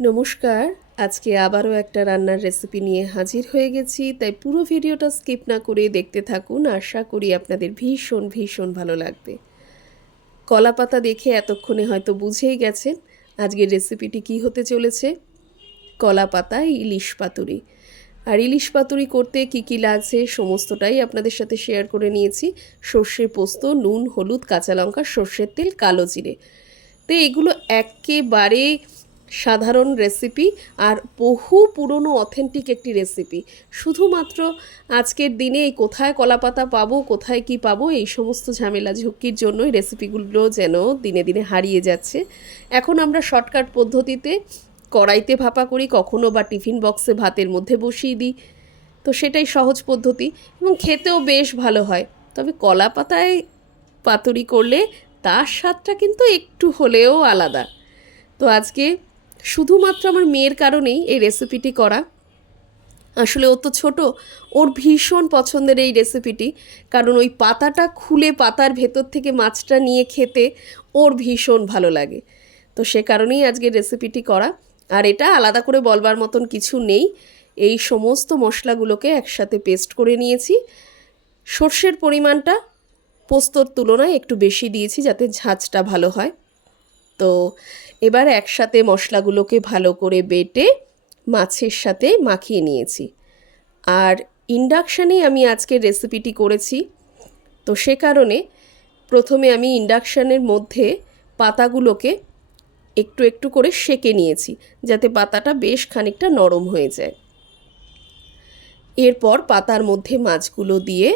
নমস্কার, আজকে আবারও একটা রান্নার রেসিপি নিয়ে হাজির হয়ে গেছি, তাই পুরো ভিডিওটা স্কিপ না করে দেখতে থাকুন, আশা করি আপনাদের ভীষণ ভীষণ ভালো লাগবে। কলা পাতা দেখে এতক্ষণে হয়তো বুঝেই গেছেন আজকের রেসিপিটি কি হতে চলেছে। কলা পাতা, ইলিশ পাতুরি। আর ইলিশ পাতুরি করতে কি কি লাগছে সমস্তটাই আপনাদের সাথে শেয়ার করে নিয়েছি। সর্ষে পোস্ত, নুন, হলুদ, কাঁচা লঙ্কা, সর্ষের তেল, কালো জিরে। তো এগুলো একেবারে সাধারণ রেসিপি আর বহু পুরনো অথেন্টিক একটি রেসিপি শুধুমাত্র আজকের দিনে এই কোথায় কলাপাতা পাবো, কোথায় কি পাবো, এই সমস্ত ঝামেলা ঝুঁকির জন্যই রেসিপিগুলো যেন দিনে দিনে হারিয়ে যাচ্ছে। এখন আমরা শর্টকাট পদ্ধতিতে কড়াইতে ভাপা করি, কখনো বা টিফিন বক্সে ভাতের মধ্যে বসিয়ে দিই। তো সেটাই সহজ পদ্ধতি এবং খেতেও বেশ ভালো হয়। তবে কলা পাতায় পাতুরি করলে তার স্বাদটা কিন্তু একটু হলেও আলাদা। তো আজকে শুধুমাত্র আমার মেয়ের কারণেই এই রেসিপিটি করা। আসলে ও তো ছোট, ওর ভীষণ পছন্দের এই রেসিপিটি, কারণ ওই পাতাটা খুলে পাতার ভেতর থেকে মাছটা নিয়ে খেতে ওর ভীষণ ভালো লাগে। তো সে কারণেই আজকে রেসিপিটি করা। আর এটা আলাদা করে বলবার মতন কিছু নেই। এই সমস্ত মশলাগুলোকে একসাথে পেস্ট করে নিয়েছি। সর্ষের পরিমাণটা পোস্তর তুলনায় একটু বেশি দিয়েছি যাতে ঝাঁঝটা ভালো হয়। তো এবার একসাথে মশলাগুলোকে ভালো করে বেটে মাছের সাথে মাখিয়ে নিয়েছি। আর ইন্ডাকশানে আমি আজকে রেসিপিটি করেছি। তো সে কারণে প্রথমে আমি ইন্ডাকশানের মধ্যে পাতাগুলোকে একটু একটু করে সেকে নিয়েছি, যাতে পাতাটা বেশ খানিকটা নরম হয়ে যায়। এরপর পাতার মধ্যে মাছগুলো দিয়ে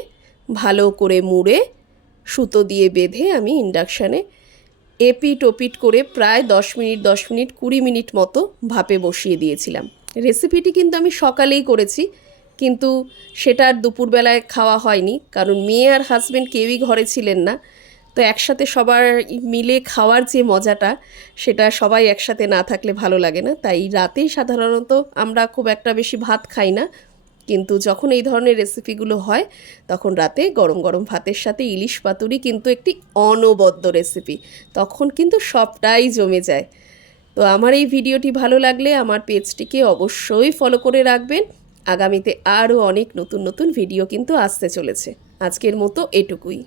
ভালো করে মুড়ে সুতো দিয়ে বেঁধে আমি ইন্ডাকশানে এপিট ওপিট করে প্রায় দশ মিনিট দশ মিনিট, কুড়ি মিনিট মতো ভাপে বসিয়ে দিয়েছিলাম। রেসিপিটি কিন্তু আমি সকালেই করেছি, কিন্তু সেটা আর দুপুরবেলায় খাওয়া হয়নি, কারণ মেয়ে আর হাজব্যান্ড কেউই ঘরে ছিলেন না। তো একসাথে সবার মিলে খাওয়ার যে মজাটা, সেটা সবাই একসাথে না থাকলে ভালো লাগে না। তাই রাতেই সাধারণত আমরা খুব একটা বেশি ভাত খাই না। কিন্তু যখন এই ধরনের রেসিপিগুলো হয়, তখন রাতে গরম গরম ভাতের সাথে ইলিশ পাতুরি কিন্তু একটি অনবদ্য রেসিপি তখন কিন্তু সবটাই জমে যায়। তো আমার এই ভিডিওটি ভালো লাগলে আমার পেজটিকে অবশ্যই ফলো করে রাখবেন। আগামীতে আরও অনেক নতুন নতুন ভিডিও কিন্তু আসতে চলেছে। আজকের মতো এটুকুই।